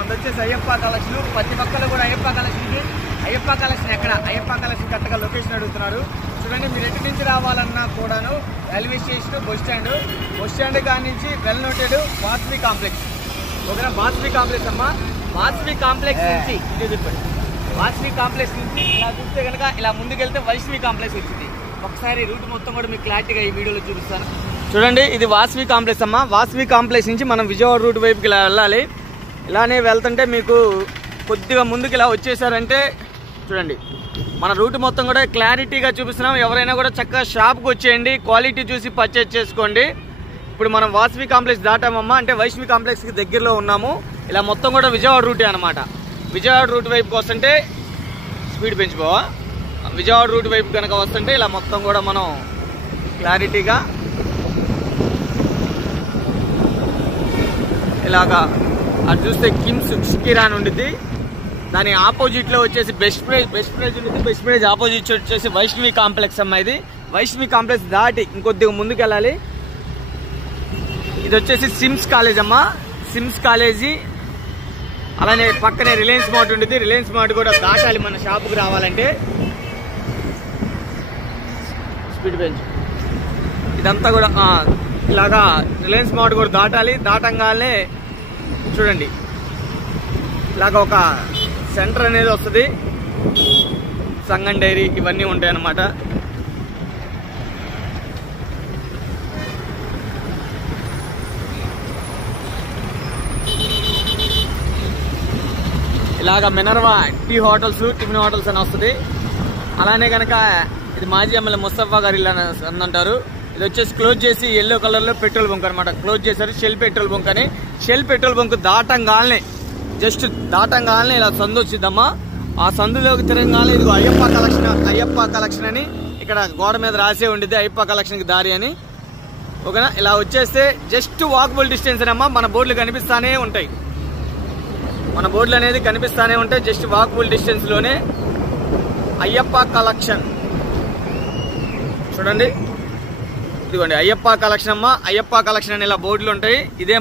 మనది వచ్చేసి అయ్యప్ప కలెక్షన్. ప్రతి ఒక్కరు కూడా అయ్యప్ప కలెక్షన్ ఎక్కడ అయ్యప్ప కలెక్షన్ కరెక్ట్గా లొకేషన్ అడుగుతున్నారు. చూడండి, మీరు ఎటు నుంచి రావాలన్నా కూడాను రైల్వే స్టేషన్, బస్ స్టాండ్ కాడి నుంచి వెల్ నోటెడ్ వాసవి కాంప్లెక్స్. ఓకేనా, వాసవి కాంప్లెక్స్ అమ్మా. వాసవి కాంప్లెక్స్ నుంచి ఇదే చెప్పండి. వాసవి కాంప్లెక్స్ నుంచి ఇలా చూస్తే కనుక ఇలా ముందుకెళ్తే వైష్ణవి కాంప్లెక్స్ వచ్చింది. ఒకసారి రూట్ మొత్తం కూడా మీకు క్లారిటీగా ఈ వీడియోలో చూపిస్తాను. చూడండి, ఇది వాసవి కాంప్లెక్స్ అమ్మా. వాసవి కాంప్లెక్స్ నుంచి మనం విజయవాడ రూట్ వైపుకి ఇలా వెళ్ళాలి. ఇలానే వెళ్తుంటే మీకు కొద్దిగా ముందుకు ఇలా వచ్చేసారంటే చూడండి, మన రూట్ మొత్తం కూడా క్లారిటీగా చూపిస్తున్నాం. ఎవరైనా కూడా చక్కగా షాప్కి వచ్చేయండి, క్వాలిటీ చూసి పర్చేజ్ చేసుకోండి. ఇప్పుడు మనం వాసవి కాంప్లెక్స్ దాటామమ్మా, అంటే వైష్ణవి కాంప్లెక్స్కి దగ్గరలో ఉన్నాము. ఇలా మొత్తం కూడా విజయవాడ రూటే అనమాట. విజయవాడ రూట్ వైపుకి వస్తుంటే స్పీడ్ పెంచుకోవా. విజయవాడ రూట్ వైపు కనుక వస్తుంటే ఇలా మొత్తం కూడా మనం క్లారిటీగా ఇలాగా అది చూస్తే కిమ్స్ షికిరా అని ఉండిద్ది. దాని ఆపోజిట్లో వచ్చేసి బెస్ట్ ప్రైజ్ ఉంటుంది. బెస్ట్ ప్రైజ్ ఆపోజిట్ వచ్చేసి వైష్ణవి కాంప్లెక్స్ అమ్మా. ఇది వైష్ణవి కాంప్లెక్స్ దాటి ఇంకొద్దిగా ముందుకు వెళ్ళాలి. ఇది వచ్చేసి సిమ్స్ కాలేజ్ అమ్మా. సిమ్స్ కాలేజీ అలానే పక్కనే రిలయన్స్ మార్ట్ ఉంటుంది. రిలయన్స్ మార్ట్ కూడా దాటాలి మన షాపుకి రావాలంటే. స్పీడ్ బెంచ్ ఇదంతా కూడా ఇలాగా రిలయన్స్ మార్ట్ కూడా దాటాలి. దాటంగానే చూడండి ఇలాగ ఒక సెంటర్ అనేది వస్తుంది. సంగం డైరీ ఇవన్నీ ఉంటాయి అన్నమాట. ఇలాగ Minerva tea hotels, tiffin hotels అని వస్తుంది. అలానే కనుక ఇది మాజీ ఎమ్మెల్యే ముస్తఫా గారు ఇల్లు అని అంటారు. ఇది వచ్చేసి క్లోజ్ చేసి ఎల్లో కలర్ లో పెట్రోల్ బంక్ అనమాట. క్లోజ్ చేశారు షెల్ పెట్రోల్ బంక్ అని. షెల్ పెట్రోల్ బంక్ దాటంగానే జస్ట్ దాటంగానే ఇలా సందు వచ్చిద్దమ్మా. ఆ సందులోకి తిరగగానే ఇది అయ్యప్ప కలెక్షన్ అని ఇక్కడ గోడ మీద రాసే ఉండిద్ది, అయ్యప్ప కలెక్షన్ కి దారి అని. ఓకేనా, ఇలా వచ్చేస్తే జస్ట్ వాకబుల్ డిస్టెన్స్ అమ్మా. మన బోర్డులు కనిపిస్తానే ఉంటాయి. మన బోర్డులు అనేది కనిపిస్తానే ఉంటాయి. జస్ట్ వాకబుల్ డిస్టెన్స్ లోనే అయ్యప్ప కలెక్షన్. చూడండి, ఇదిగోండి అయ్యప్ప కలెక్షన్ అమ్మా. అయ్యప్ప కలెక్షన్ అని ఇలా బోర్డులు ఉంటాయి. ఇదే